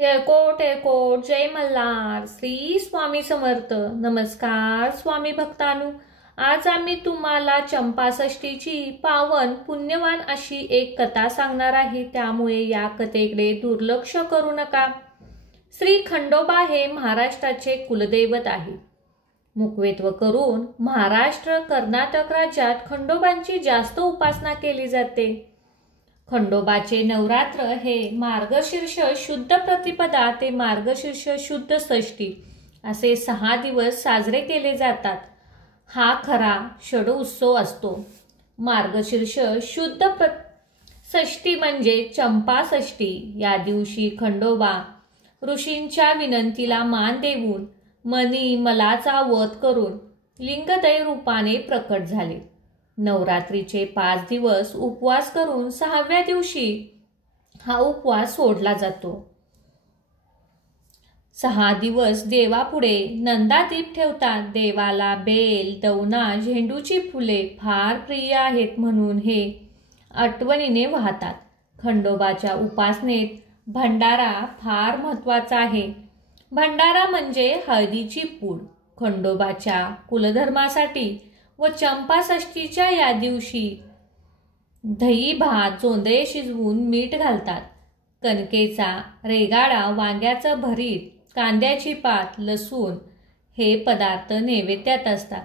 एकोट एकोट जय मल्हार. श्री स्वामी समर्थ. नमस्कार स्वामी भक्तांनो. आज आम्ही तुम्हाला चंपाषष्ठीची पावन पुण्यवान अशी एक कथा सांगणार आहे. त्यामुळे या कथेकडे दुर्लक्ष करू नका. श्री खंडोबा हे महाराष्ट्राचे कुलदैवत आहे. मुखवेत्व करून महाराष्ट्र कर्नाटक राज्यात खंडोबांची जास्त उपासना केली जाते. खंडोबाचे नवरात्र हे मार्गशीर्ष शुद्ध प्रतिपदा ते मार्गशीर्ष शुद्ध षष्ठी असे 6 दिवस साजरे केले जातात. हा खरा षड उत्सव असतो. मार्गशीर्ष शुद्ध षष्ठी म्हणजे चंपाषष्ठी. या दिवशी खंडोबा ऋषींच्या विनंतीला मान देऊन मनी मलाचा वध करून लिंगदैव रूपाने प्रकट झाले. नवरात्रीचे 5 दिवस उपवास करून 6व्या दिवशी हा उपवास सोडला जातो. 6 दिवस देवापुढे नंदादीप ठेवतात. देवाला बेल, दवना, झेंडूची फुले फार प्रिय आहेत म्हणून हे आठवणीने वाहतात. खंडोबाच्या उपासनेत भंडारा फार महत्वाचा आहे. भंडारा म्हणजे हळदीची पूड. खंडोबाच्या कुलधर्मासाठी व चंपाषष्ठीच्या या दिवशी दही भात जोंधळे शिजवून मीठ घालतात. कणकेचा रेगाडा, वांग्याचं भरीत, कांद्याची पात, लसूण हे पदार्थ नैवेद्यात असतात.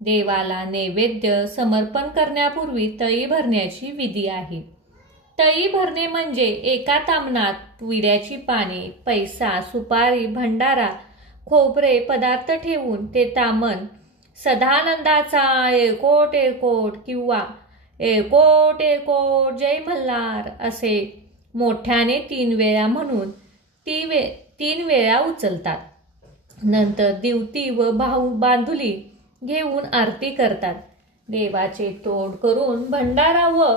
देवाला नैवेद्य समर्पण करण्यापूर्वी तळी भरण्याची विधी आहे. तळी भरणे म्हणजे एका तामणात विड्याची पाने, पैसा, सुपारी, भंडारा, खोबरे पदार्थ ठेवून ते तामण सदानंदाचा एकोट एकोट किंवा एकोट एकोट जय मल्हार असे मोठ्याने 3 वेळा म्हणून 3 वेळा उचलतात. नंतर दिवती व बांधुली घेऊन आरती करतात. देवाचे तोड करून भंडारा व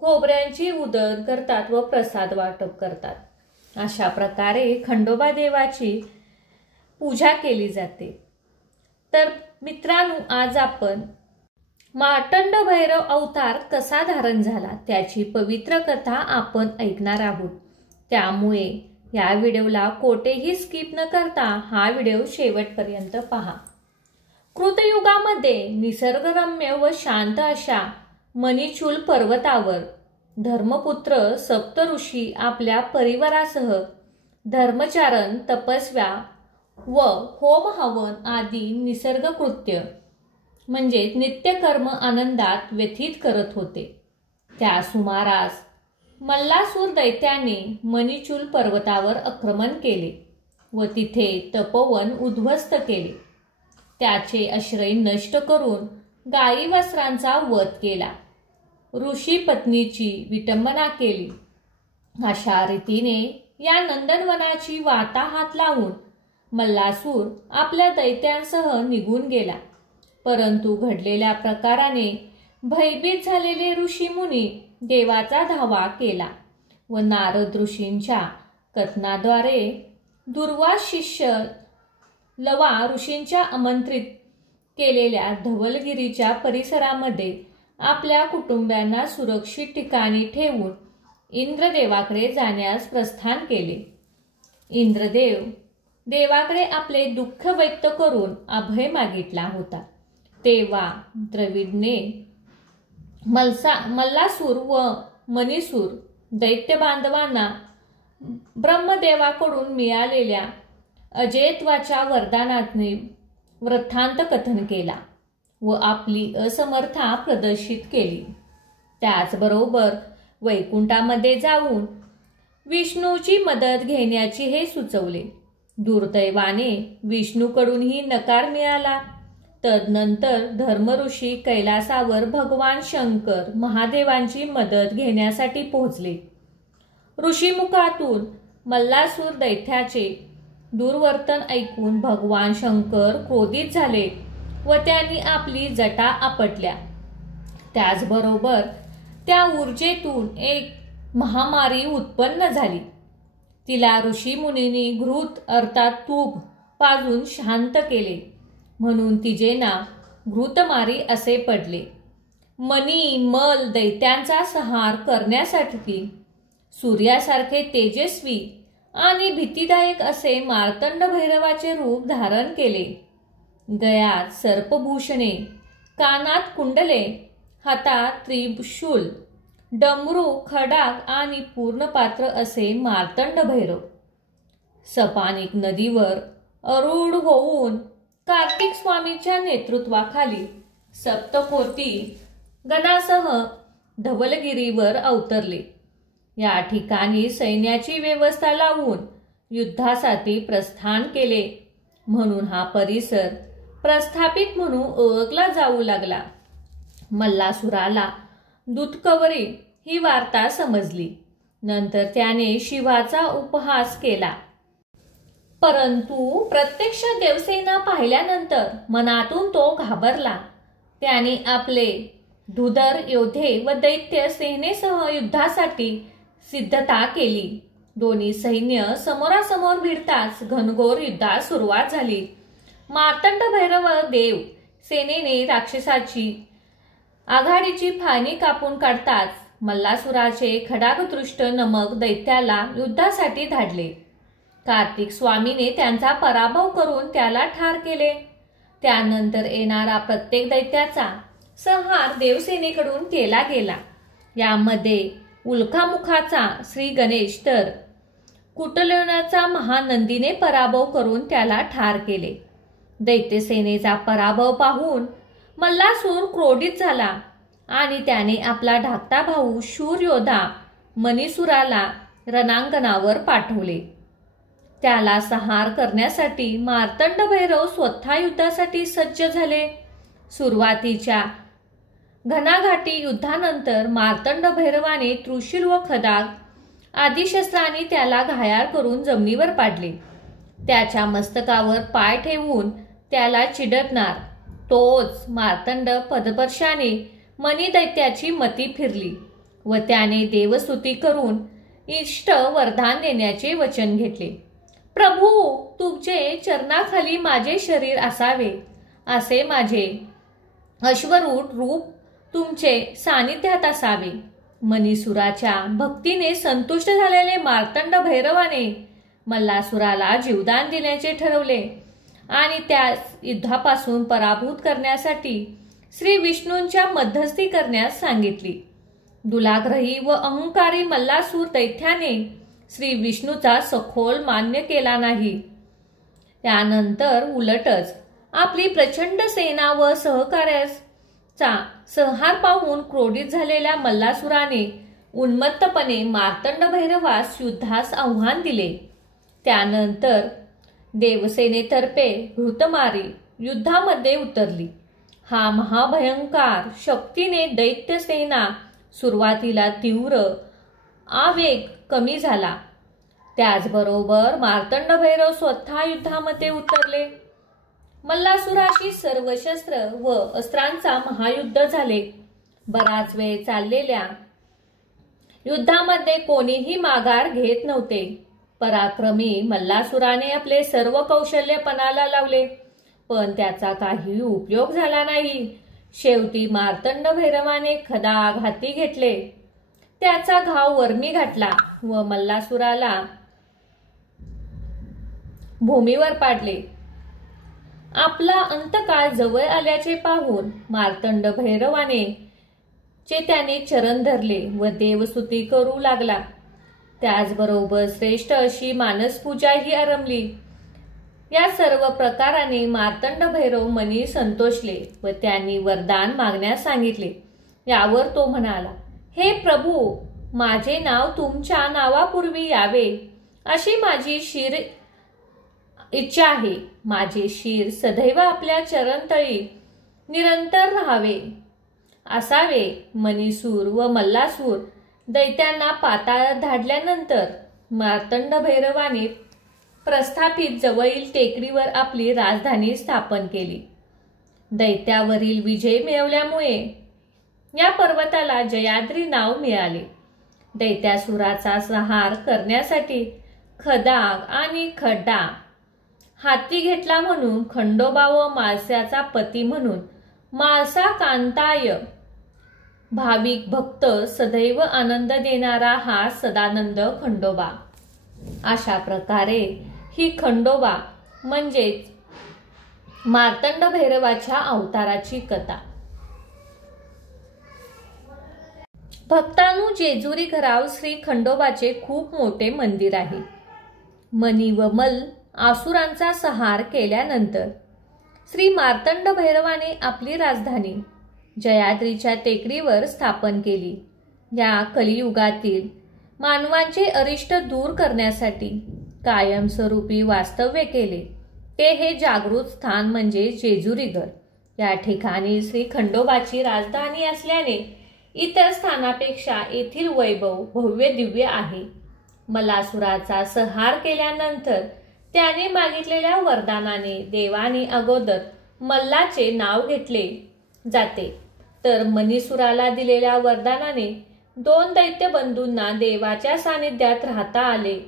खोबऱ्यांची उधळण करतात व प्रसाद वाटप करतात. अशा प्रकारे खंडोबा देवाची पूजा केली जाते. तर मित्रांनो, आज आपण मार्तंड भैरव अवतार कसा धारण झाला त्याची पवित्र कथा आपण ऐकणार आहोत. त्यामुळे या व्हिडिओला कोठेही स्किप न करता हा व्हिडिओ शेवटपर्यंत पहा. कृतयुगामध्ये निसर्गरम्य व शांत अशा मणिचूल पर्वतावर धर्मपुत्र सप्तऋषी आपल्या परिवारासह धर्मचारण, तपस्या व होम हवन आदी निसर्गकृत्य म्हणजे नित्यकर्म आनंदात व्यतीत करत होते. त्या सुमारास मल्लासूर दैत्याने मणिचूल पर्वतावर आक्रमण केले व तिथे तपोवन उद्ध्वस्त केले. त्याचे आश्रय नष्ट करून गायी वस्त्रांचा वध केला. ऋषी पत्नीची विटंबना केली. अशा रीतीने या नंदनवनाची वार्ताहात लावून मल्लासूर आपल्या दैत्यांसह निघून गेला. परंतु घडलेल्या प्रकाराने भयभीत झालेले ऋषीमुनी देवाचा धावा केला व नारद ऋषींच्या कथनाद्वारे दुर्वास शिष्य लवा ऋषींच्या आमंत्रित केलेल्या धवलगिरीच्या परिसरामध्ये आपल्या कुटुंबियांना सुरक्षित ठिकाणी ठेवून इंद्रदेवाकडे जाण्यास प्रस्थान केले. इंद्रदेव देवाकडे आपले दुःख व्यक्त करून अभय मागितला होता. तेव्हा द्रविडने मल्लासूर व मणिसूर दैत्य बांधवांना ब्रह्मदेवाकडून मिळालेल्या अजयत्वाच्या वरदानाने वृत्तांत कथन केला व आपली असमर्था प्रदर्शित केली. त्याचबरोबर वैकुंठामध्ये जाऊन विष्णूची मदत घेण्याची हे सुचवले. दुर्दैवाने विष्णूकडूनही नकार मिळाला. तदनंतर धर्मऋषी कैलासावर भगवान शंकर महादेवांची मदत घेण्यासाठी पोहोचले. ऋषीमुखातून मल्लासूर दैत्याचे दुर्वर्तन ऐकून भगवान शंकर क्रोधित झाले व त्यांनी आपली जटा आपटल्या. त्याचबरोबर त्या ऊर्जेतून एक महामारी उत्पन्न झाली. तिला ऋषीमुनींनी घृत अर्थात तूप पाजून शांत केले म्हणून तिचे नाव घृतमारी असे पडले. मनी मल दैत्यांचा संहार करण्यासाठी सूर्यासारखे तेजस्वी आणि भीतीदायक असे मार्तंड भैरवाचे रूप धारण केले. गळ्यात सर्पभूषणे, कानात कुंडले, हातात त्रिशूल, डमरू, खडाग आणि पूर्णपात्र असे मार्तंड भैरव सपानिक नदीवर आरूढ होऊन कार्तिक स्वामींच्या नेतृत्वाखाली सप्तकोटी गणासह धवलगिरीवर अवतरले. या ठिकाणी सैन्याची व्यवस्था लावून युद्धासाठी प्रस्थान केले, म्हणून हा परिसर प्रस्थापित म्हणून ओळखला जाऊ लागला. मल्लासुराला दूतकवरी ही वार्ता समजली. नंतर त्याने शिवाचा उपहास केला. परंतु प्रत्यक्ष देवसेना पाहिल्यानंतर मनातून तो घाबरला. त्याने आपले धुधर योद्धे व दैत्य सेनेसह युद्धासाठी सिद्धता केली. दोन्ही सैन्य समोरासमोर भिडताच घनघोर युद्धास सुरुवात झाली. मार्तंड भैरव देव सेनेने राक्षसाची आघाडीची फाळणी कापून काढताच मल्लासुराचे खडागदृष्ट नमक दैत्याला युद्धासाठी धाडले. कार्तिक स्वामीने त्यांचा पराभव करून त्याला ठार केले. त्यानंतर येणारा प्रत्येक दैत्याचा संहार देवसेनेकडून केला गेला. यामध्ये उल्कामुखाचा श्री गणेश तर कुटलनाचा महानंदीने पराभव करून त्याला ठार केले. दैत्यसेनेचा पराभव पाहून मल्लासूर क्रोधित झाला आणि त्याने आपला धाकटा भाऊ शूर योद्धा मणिसुराला रणांगणावर पाठवले. त्याला संहार करण्यासाठी मार्तंड भैरव स्वतः युद्धासाठी सज्ज झाले. सुरुवातीच्या घणाघाटी युद्धानंतर मार्तंड भैरवाने त्रिशूल व खडाग आदी शस्त्रांनी त्याला घायाळ करून जमिनीवर पाडले. त्याच्या मस्तकावर पाय ठेवून त्याला चिडकणार तोच मार्तंड पदस्पर्शाने मणिदैत्याची मती फिरली व त्याने देवस्तुती करून इष्ट वरदान देण्याचे वचन घेतले. प्रभू, तुमचे चरणाखाली माझे शरीर असावे, असे माझे अश्वरूढ रूप तुमचे सानिध्यात असावे. मणिसुराच्या भक्तीने संतुष्ट झालेले मार्तंड भैरवाने मल्लासुराला जीवदान देण्याचे ठरवले आणि त्यास युद्धापासून पराभूत करण्यासाठी श्री विष्णूंच्या मध्यस्थी करण्यास सांगितली. दुलाग्रही व अहंकारी मल्लासूर दैत्याने श्री विष्णूचा सखोल मान्य केला नाही. त्यानंतर उलटच आपली प्रचंड सेना व सहकार्याचा संहार पाहून क्रोधित झालेल्या मल्लासुराने उन्मत्तपणे मार्तंड भैरवास युद्धास आव्हान दिले. त्यानंतर देवसेनेतर्फे घृतमारी युद्धामध्ये उतरली. हा महाभयंकर शक्तीने दैत्य सेना सुरुवातीला तीव्र आवेग कमी झाला. त्याचबरोबर मार्तंड भैरव स्वतः युद्धामध्ये उतरले. मल्लासुराशी सर्व शस्त्र व अस्त्रांचा महायुद्ध झाले. बराच वेळ चाललेल्या युद्धामध्ये कोणीही माघार घेत नव्हते. पराक्रमी मल्लासुराने आपले सर्व कौशल्य पणाला लावले, पण त्याचा काही उपयोग झाला नाही. शेवटी मार्तंड भैरवाने खडाग हाती घेतले. त्याचा घाव वर्मी घातला व मल्लासुराला भूमीवर पाडले. आपला अंतकाळ जवळ आल्याचे पाहून मार्तंड भैरवाने त्याने चरण धरले व देवस्तुती करू लागला. त्याचबरोबर श्रेष्ठ अशी मानसपूजाही आरंभली. या सर्व प्रकाराने मार्तंड भैरव मनी संतोषले व त्यांनी वरदान मागण्यास सांगितले. यावर तो म्हणाला, हे प्रभू, माझे नाव तुमच्या नावापूर्वी यावे अशी माझी शिर इच्छा आहे. माझे शिर सदैव आपल्या चरणतळी निरंतर राहावे असावे. मणिसूर व मल्लासूर दैत्यांना पाताळात धाडल्यानंतर मार्तंड भैरवाने प्रस्थापित जवळील टेकडीवर आपली राजधानी स्थापन केली. दैत्यावरील विजय मिळवल्यामुळे या पर्वताला जयाद्री नाव मिळाले. दैत्यासुराचा संहार करण्यासाठी खडाग आणि खड्डा हाती घेतला म्हणून खंडोबा व माळस्याचा पती म्हणून माळसा कांताय भाविक भक्त सदैव आनंद देणारा हा सदानंद खंडोबा. अशा प्रकारे ही खंडोबा म्हणजेच मार्तंड भैरवाच्या अवताराची कथा. भक्तांनो, जेजुरी घराव श्री खंडोबाचे खूप मोठे मंदिर आहे. मनी व मल आसुरांचा संहार केल्यानंतर श्री मार्तंड भैरवाने आपली राजधानी जयाद्रीच्या टेकडीवर स्थापन केली. या कलियुगातील मानवांचे अरिष्ट दूर करण्यासाठी कायमस्वरूपी वास्तव्य केले ते हे जागृत स्थान म्हणजे जेजुरी घर. या ठिकाणी श्री खंडोबाची राजधानी असल्याने इतर स्थानापेक्षा येथील वैभव भव्य दिव्य आहे. मल्लासुराचा संहार केल्यानंतर त्याने मागितलेल्या वरदानाने देवाने अगोदर मल्लाचे नाव घेतले जाते, तर मनीसुराला दिलेल्या वरदानाने 2 दैत्य बंधूंना देवाच्या सानिध्यात राहता आले,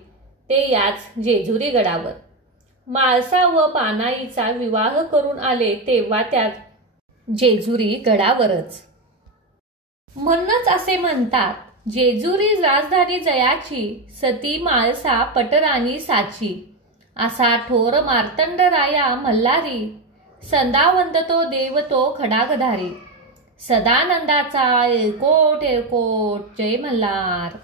ते याच जेजुरी गडावर. माळसा व पानाईचा विवाह करून आले तेव्हा त्यात जेजुरी गडावरच. म्हणूनच असे म्हणतात, जेजुरी राजधानी जयाची, सती माळसा पटराणी साची. असा थोर मार्तंडराया मल्हारी, सदा वंदतो देव तो खडागधारी. सदानंदाचा एळकोट एळकोट. जय मल्हार.